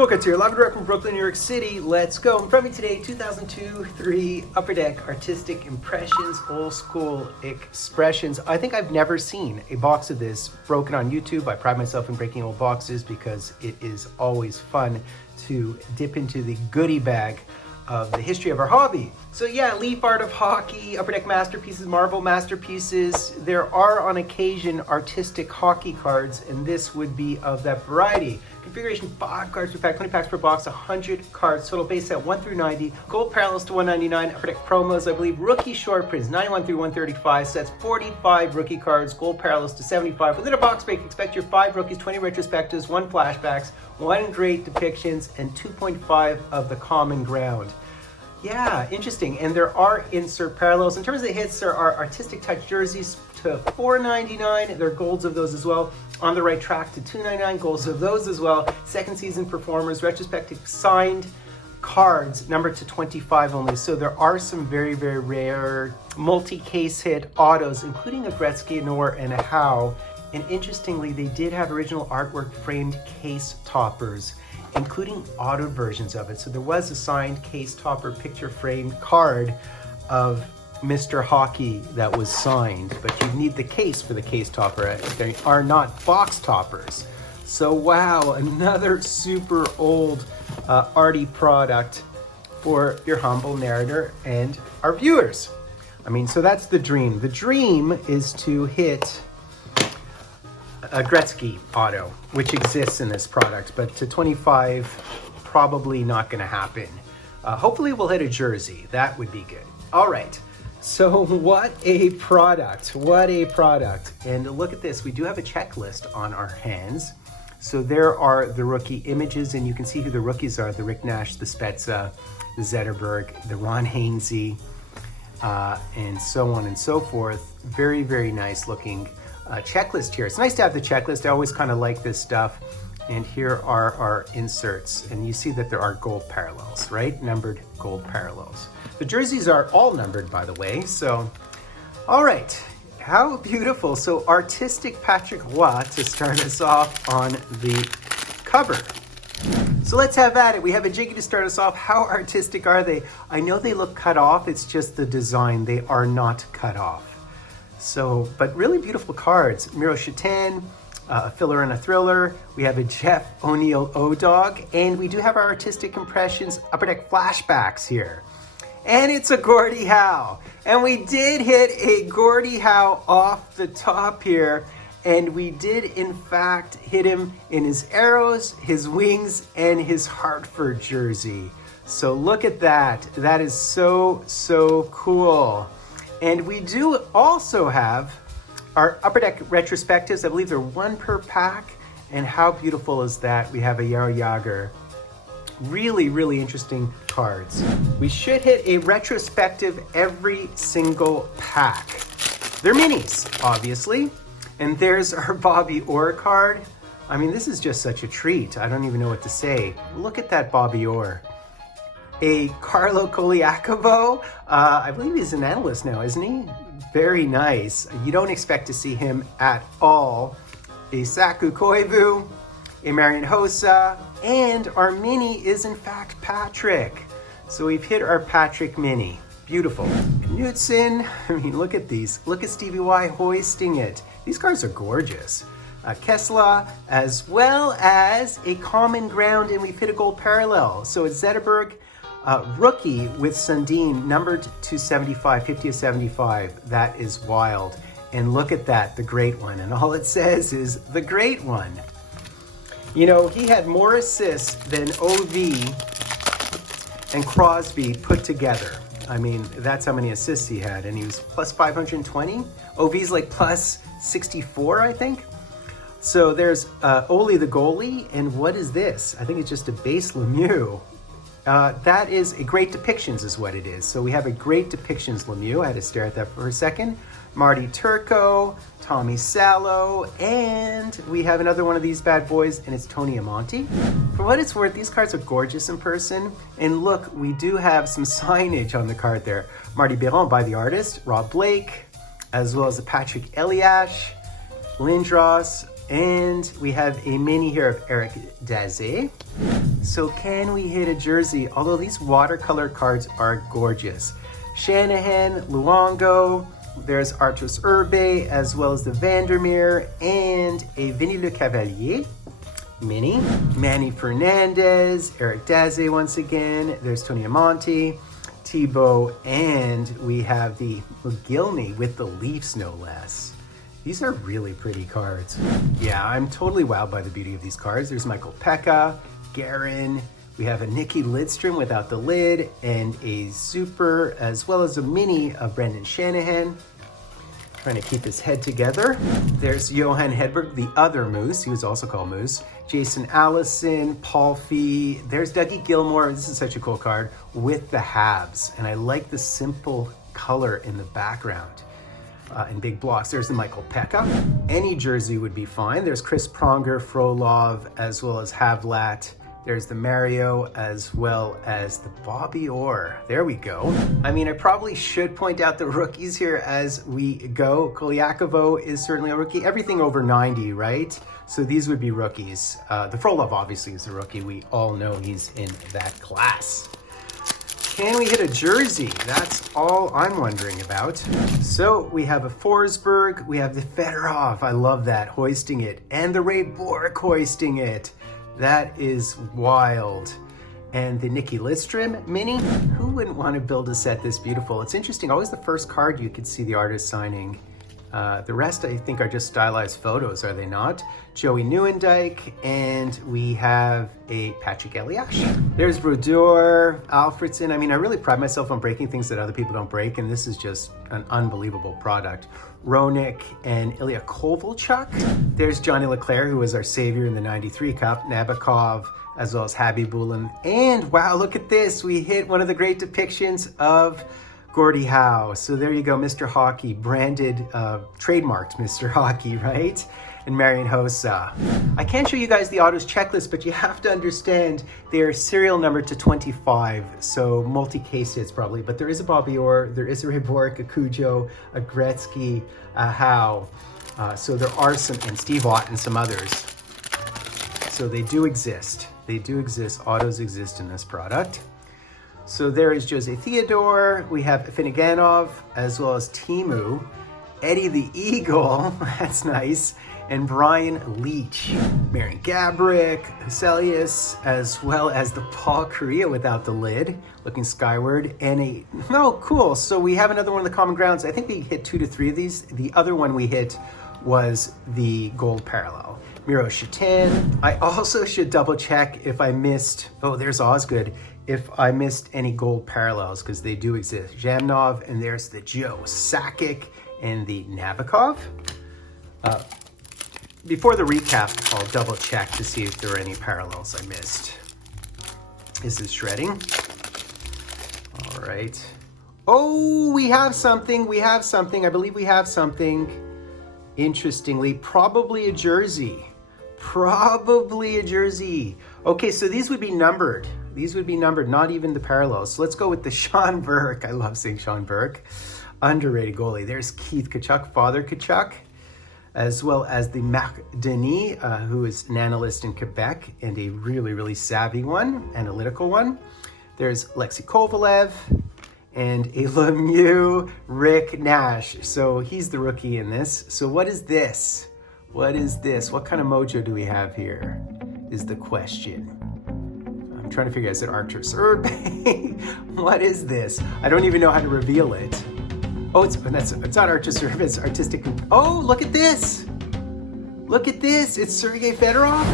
Fultoncards here, live and direct from Brooklyn, New York City. Let's go. In front of me today, 2002-3 Upper Deck Artistic Impressions, Old School Expressions. I think I've never seen a box of this broken on YouTube. I pride myself in breaking old boxes because it is always fun to dip into the goodie bag of the history of our hobby. So yeah, Leaf Art of Hockey, Upper Deck Masterpieces, Marvel Masterpieces. There are on occasion artistic hockey cards, and this would be of that variety. Configuration 5 cards per pack, 20 packs per box, 100 cards. Total base set 1 through 90. Gold parallels to 199. Upper Deck promos, I believe. Rookie short prints 91 through 135. Sets 45 rookie cards. Gold parallels to 75. Within a box break, expect your 5 rookies, 20 retrospectives, 1 flashbacks, 1 great depictions, and 2.5 of the common ground. Yeah, interesting. And there are insert parallels. In terms of the hits, there are artistic touch jerseys to $4.99. There are golds of those as well. On the Right Track to $2.99, golds of those as well. Second season performers, retrospective signed cards, numbered to 25 only. So there are some very, very rare multi-case hit autos, including a Gretzky, a Noir, and a Howe. And interestingly, they did have original artwork framed case toppers, including auto versions of it. So there was a signed case topper picture framed card of Mr. Hockey that was signed, but you need the case for the case topper. They are not box toppers. So wow, another super old arty product for your humble narrator and our viewers. I mean, so that's the dream. The dream is to hit a Gretzky auto, which exists in this product, but to 25, probably not gonna happen. Hopefully we'll hit a jersey. That would be good. All right. So what a product, what a product. And look at this, we do have a checklist on our hands. So there are the rookie images, and you can see who the rookies are: the Rick Nash, the Spezza, the Zetterberg, the Ron Hainsey, and so on and so forth. Very, very nice looking checklist here. It's nice to have the checklist. I always kind of like this stuff. And here are our inserts, and you see that there are gold parallels, right? Numbered gold parallels. The jerseys are all numbered, by the way. So, all right, how beautiful. So artistic Patrick Roy to start us off on the cover. So let's have at it. We have a Jiggy to start us off. How artistic are they? I know they look cut off. It's just the design. They are not cut off. So, but really beautiful cards. Miro Shatan, a filler and a thriller. We have a Jeff O'Neill O-Dog, and we do have our artistic impressions Upper Deck flashbacks here. And it's a Gordie Howe. And we did hit a Gordie Howe off the top here, and we did in fact hit him in his arrows, his wings, and his Hartford jersey. So look at that. That is so, so cool. And we do also have our Upper Deck retrospectives. I believe they're 1 per pack. And how beautiful is that? We have a Yarrow Yager. Really, really interesting cards. We should hit a retrospective every single pack. They're minis, obviously. And there's our Bobby Orr card. I mean, this is just such a treat. I don't even know what to say. Look at that Bobby Orr. A Carlo Koliakovo. I believe he's an analyst now, isn't he? Very nice. You don't expect to see him at all. A Saku Koivu, a Marian Hossa, and our mini is in fact Patrick. So we've hit our Patrick mini. Beautiful. Knutson, I mean, look at these. Look at Stevie Y hoisting it. These cards are gorgeous. Kessler, as well as a common ground, and we've hit a gold parallel. So it's Zetterberg, rookie with Sundin, numbered to 75, 50 of 75. That is wild. And look at that, the great one. And all it says is the great one. You know, he had more assists than OV and Crosby put together. I mean, that's how many assists he had. And he was plus 520. OV's like plus 64, I think. So there's Oli the goalie. And what is this? I think it's just a base Lemieux. That is a Great Depictions is what it is. So we have a Great Depictions Lemieux. I had to stare at that for a second. Marty Turco, Tommy Salo, and we have another one of these bad boys, and it's Tony Amonte. For what it's worth, these cards are gorgeous in person. And look, we do have some signage on the card there. Marty Biron by the artist, Rob Blake, as well as a Patrick Eliash, Lindros, And we have a mini here of Eric Daze. So can we hit a jersey? Although these watercolor cards are gorgeous. Shanahan, Luongo, there's Artus Urbe, as well as the Vandermeer, and a Vinny Le Cavalier mini. Manny Fernandez, Eric Daze once again, there's Tony Amonte, Thibaut, and we have the McGillney with the Leafs, no less. These are really pretty cards. Yeah, I'm totally wowed by the beauty of these cards. There's Michael Pekka, Guerin, we have a Nicky Lidstrom without the lid, and a super, as well as a mini of Brendan Shanahan. Trying to keep his head together. There's Johan Hedberg, the other Moose. He was also called Moose. Jason Allison, Paul Fee. There's Dougie Gilmore. This is such a cool card with the Habs. And I like the simple color in the background in big blocks. There's the Michael Pekka. Any jersey would be fine. There's Chris Pronger, Frolov, as well as Havlat. There's the Mario, as well as the Bobby Orr. There we go. I mean, I probably should point out the rookies here as we go. Kolyakovo is certainly a rookie. Everything over 90, right? So these would be rookies. The Frolov obviously is a rookie. We all know he's in that class. Can we hit a jersey? That's all I'm wondering about. So we have a Forsberg, we have the Fedorov, I love that, hoisting it, and the Ray Bourque hoisting it. That is wild. And the Nicky Lidstrom mini, who wouldn't want to build a set this beautiful? It's interesting, always the first card you could see the artist signing. The rest I think are just stylized photos, are they not? Joey Nieuwendyk, and we have a Patrick Eliash. There's Brodeur, Alfredson. I mean, I really pride myself on breaking things that other people don't break, and this is just an unbelievable product. Roenick and Ilya Kovalchuk. There's Johnny Leclerc, who was our savior in the 93 Cup, Nabokov, as well as Habibulin. And wow, look at this. We hit one of the great depictions of Gordie Howe. So there you go, Mr. Hockey, branded, trademarked Mr. Hockey, right? And Marian Hossa. I can't show you guys the autos checklist, but you have to understand they're serial numbered to 25, so multi-case hits probably. But there is a Bobby Orr, there is a Ray Bourque, a Cujo, a Gretzky, a Howe. So there are some, and Steve Ott and some others. So they do exist. They do exist. Autos exist in this product. So there is Jose Theodore, we have Finiganov, as well as Timu, Eddie the Eagle, that's nice, and Brian Leach, Marian Gaborik, Huselius, as well as the Paul Kariya without the lid, looking skyward, and cool. So we have another one of the common grounds. I think we hit 2 to 3 of these. The other one we hit was the gold parallel. Miro Shatan. I also should double check if I missed, there's Osgood, if I missed any gold parallels, because they do exist. Zhamnov, and there's the Joe Sakic and the Nabokov. Before the recap, I'll double check to see if there are any parallels I missed. This is shredding. All right. Oh, we have something. We have something. I believe we have something. Interestingly, probably a jersey. Probably a jersey. Okay, so these would be numbered. These would be numbered, not even the parallels. So let's go with the Sean Burke. I love saying Sean Burke. Underrated goalie. There's Keith Tkachuk, Father Tkachuk, as well as the Marc Denis, who is an analyst in Quebec and a really, really savvy one, analytical one. There's Alexei Kovalev and a Lemieux Rick Nash. So he's the rookie in this. So what is this? What is this? What kind of mojo do we have here is the question. I'm trying to figure out, is it Arthur's Urbe? What is this? I don't even know how to reveal it. Oh, it's not Arthur's Urbe, it's artistic. Oh, look at this. Look at this. It's Sergei Fedorov.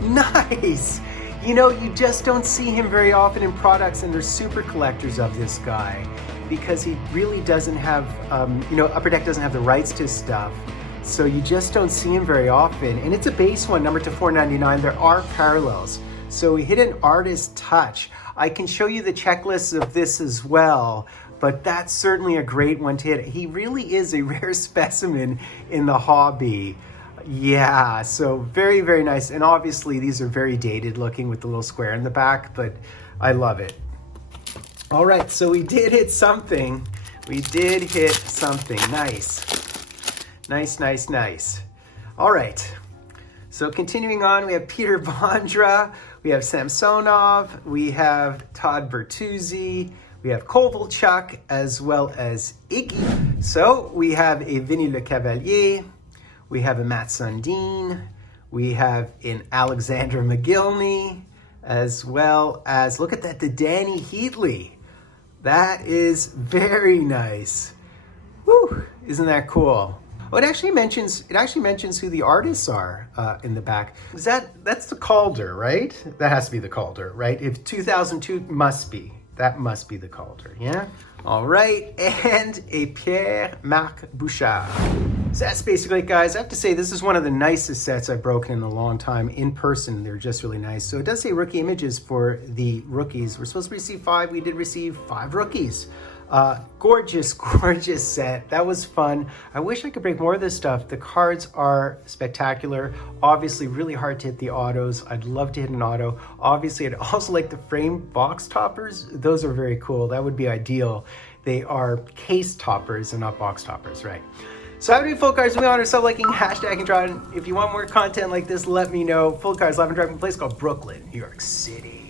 Nice. You know, you just don't see him very often in products, and there's super collectors of this guy because he really doesn't have, Upper Deck doesn't have the rights to stuff. So you just don't see him very often. And it's a base one, numbered to 499. There are parallels. So we hit an artist touch. I can show you the checklists of this as well, but that's certainly a great one to hit. He really is a rare specimen in the hobby. Yeah, so very, very nice. And obviously these are very dated looking with the little square in the back, but I love it. All right, so we did hit something. We did hit something. Nice. Nice, nice, nice. All right. So continuing on, we have Peter Bondra, we have Samsonov, we have Todd Bertuzzi, we have Kovalchuk, as well as Iggy. So we have a Vinny Le Cavalier, we have a Matt Sundin, we have an Alexandra McGillney, as well as, look at that, the Danny Heatley. That is very nice. Woo, isn't that cool? Oh, it actually mentions who the artists are in the back. That's the Calder, right? That has to be the Calder, right? If 2002 that must be the Calder, yeah? All right, and a Pierre-Marc Bouchard. So that's basically it, guys. I have to say this is one of the nicest sets I've broken in a long time. In person, they're just really nice. So it does say rookie images for the rookies. We're supposed to receive 5. We did receive 5 rookies. Gorgeous, gorgeous set. That was fun. I wish I could break more of this stuff. The cards are spectacular. Obviously, really hard to hit the autos. I'd love to hit an auto. Obviously, I'd also like the frame box toppers. Those are very cool. That would be ideal. They are case toppers and not box toppers, right? So how do you Fultoncards? We honor sub-liking, hashtagging, drawing. If you want more content like this, let me know. Fultoncards, live and direct from a place called Brooklyn, New York City.